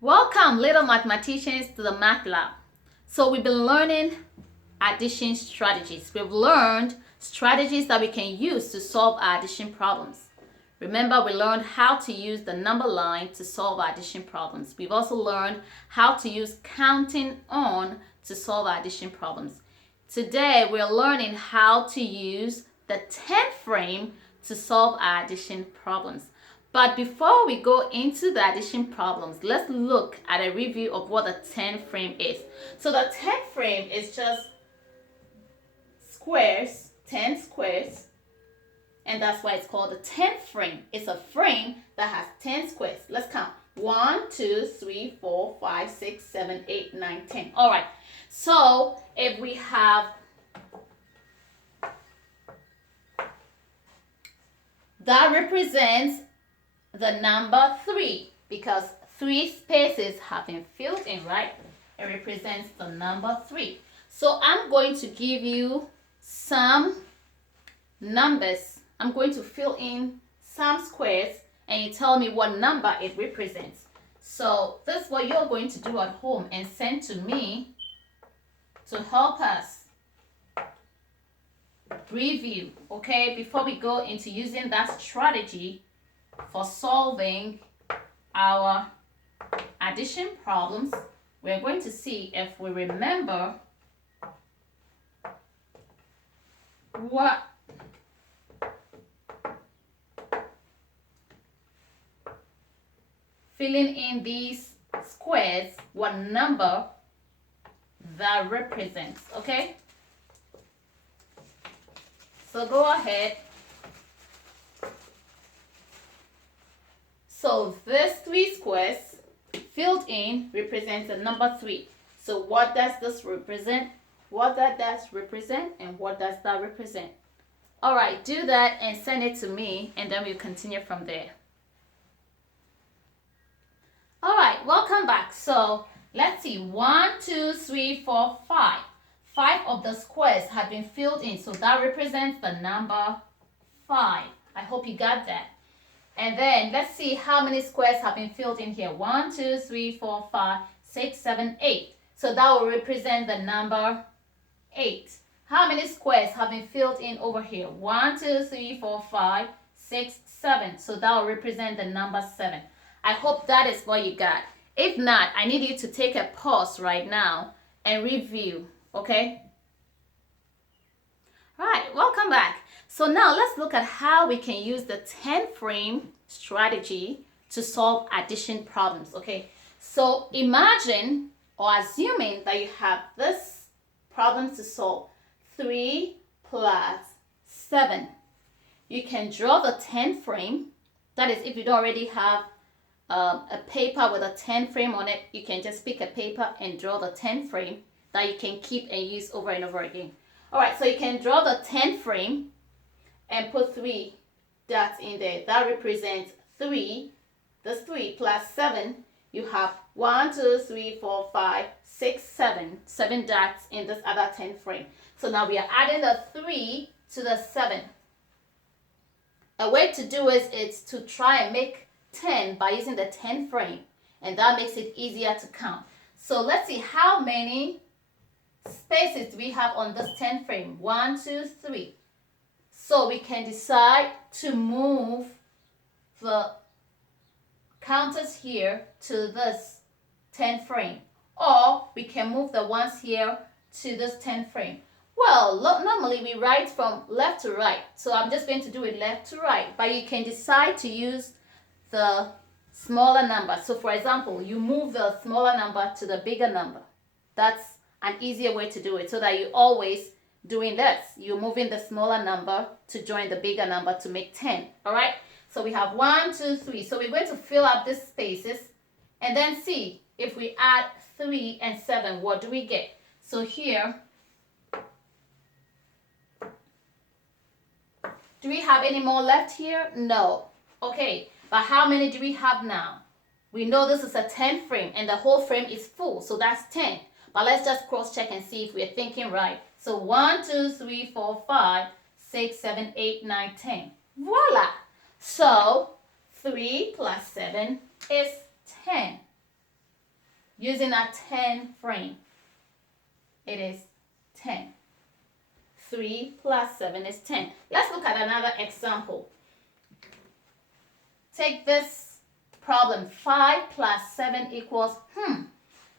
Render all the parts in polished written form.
Welcome, little mathematicians, to the Math Lab. So we've been learning addition strategies. We've learned strategies that we can use to solve our addition problems. Remember, we learned how to use the number line to solve our addition problems. We've also learned how to use counting on to solve our addition problems. Today, we're learning how to use the 10 frame to solve our addition problems. But before we go into the addition problems, let's look at a review of what the 10 frame is. So the 10 frame is just squares, 10 squares, and that's why it's called the 10 frame. It's a frame that has 10 squares. Let's count. 1, 2, 3, 4, 5, 6, 7, 8, 9, 10. All right. So if we have that represents the number 3 because 3 spaces have been filled in, right? It represents the number 3. So I'm going to give you some numbers. I'm going to fill in some squares and you tell me what number it represents. So this is what you're going to do at home and send to me to help us review, okay? Before we go into using that strategy for solving our addition problems, we're going to see if we remember what filling in these squares, what number that represents, okay? So go ahead. So this 3 squares filled in represents the number 3. So what does this represent? What that does represent and what does that represent? All right, do that and send it to me and then we'll continue from there. All right, welcome back. So let's see, 1, 2, 3, 4, 5. 5 of the squares have been filled in, so that represents the number 5. I hope you got that. And then let's see how many squares have been filled in here. 1, 2, 3, 4, 5, 6, 7, 8. So that will represent the number 8. How many squares have been filled in over here? 1, 2, 3, 4, 5, 6, 7. So that will represent the number 7. I hope that is what you got. If not, I need you to take a pause right now and review, okay? All right, welcome back. So now let's look at how we can use the 10 frame strategy to solve addition problems, okay? So imagine or assuming that you have this problem to solve, 3 plus 7. You can draw the 10 frame. That is, if you don't already have a paper with a 10 frame on it, you can just pick a paper and draw the 10 frame that you can keep and use over and over again. All right, so you can draw the 10 frame and put 3 dots in there. That represents 3. This 3 plus 7, you have 1, 2, 3, 4, 5, 6, 7. 7 dots in this other 10 frame. So now we are adding the 3 to the 7. A way to do it is to try and make 10 by using the 10 frame, and that makes it easier to count. So let's see how many spaces we have on this 10 frame. 1, 2, 3. So we can decide to move the counters here to this 10 frame, or we can move the ones here to this 10 frame. Well, normally we write from left to right, so I'm just going to do it left to right, but you can decide to use the smaller number. So for example, you move the smaller number to the bigger number. That's an easier way to do it, so that you're always doing this. You're moving the smaller number to join the bigger number to make 10. All right, so we have 1, 2, 3. So we're going to fill up these spaces and then see if we add 3 and 7, what do we get? So here, do we have any more left here? No. Okay, but how many do we have now? We know this is a 10 frame and the whole frame is full, so that's 10. But let's just cross check and see if we're thinking right. So 1, 2, 3, 4, 5, 6, 7, 8, 9, 10. Voila! So 3 plus 7 is 10. using a 10 frame. It is 10. 3 plus 7 is 10. Let's look at another example. Take this problem. 5 plus 7 equals,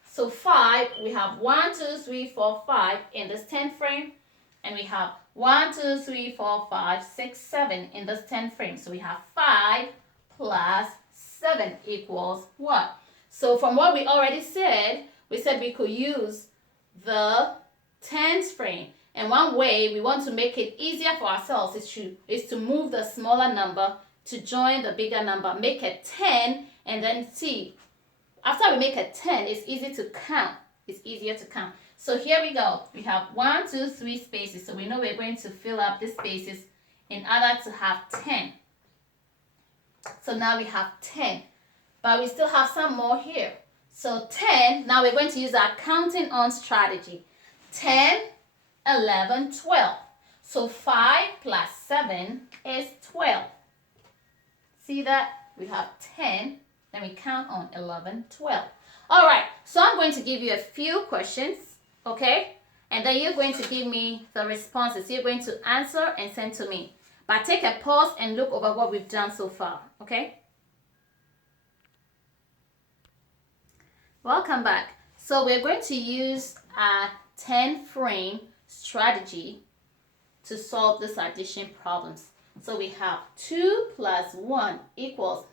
So 5, we have 1, 2, 3, 4, 5 in this 10 frame. And we have 1, 2, 3, 4, 5, 6, 7 in this 10 frame. So we have 5 plus 7 equals what? So from what we already said, we said we could use the tens frame. And one way we want to make it easier for ourselves is to move the smaller number to join the bigger number. Make a 10 and then see. After we make a 10, it's easy to count. It's easier to count. So here we go. We have 1, 2, 3 spaces. So we know we're going to fill up the spaces in order to have 10. So now we have 10. But we still have some more here. So 10, now we're going to use our counting on strategy. 10, 11, 12. So 5 plus 7 is 12. See that? We have 10, then we count on 11, 12. All right, so I'm going to give you a few questions, okay? And then you're going to give me the responses. You're going to answer and send to me. But take a pause and look over what we've done so far, okay? Welcome back. So we're going to use a 10 frame strategy to solve this addition problems. So we have 2 plus 1 equals,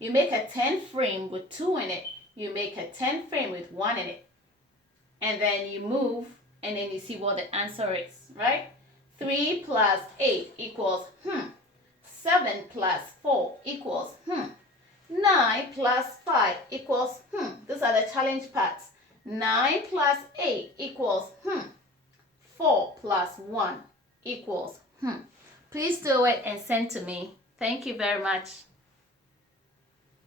you make a 10 frame with 2 in it. You make a 10 frame with 1 in it. And then you move, and then you see what the answer is, right? 3 plus 8 equals, 7 plus 4 equals, 9 plus 5 equals, These are the challenge parts. 9 plus 8 equals, 4 plus 1 equals, Please do it and send to me. Thank you very much.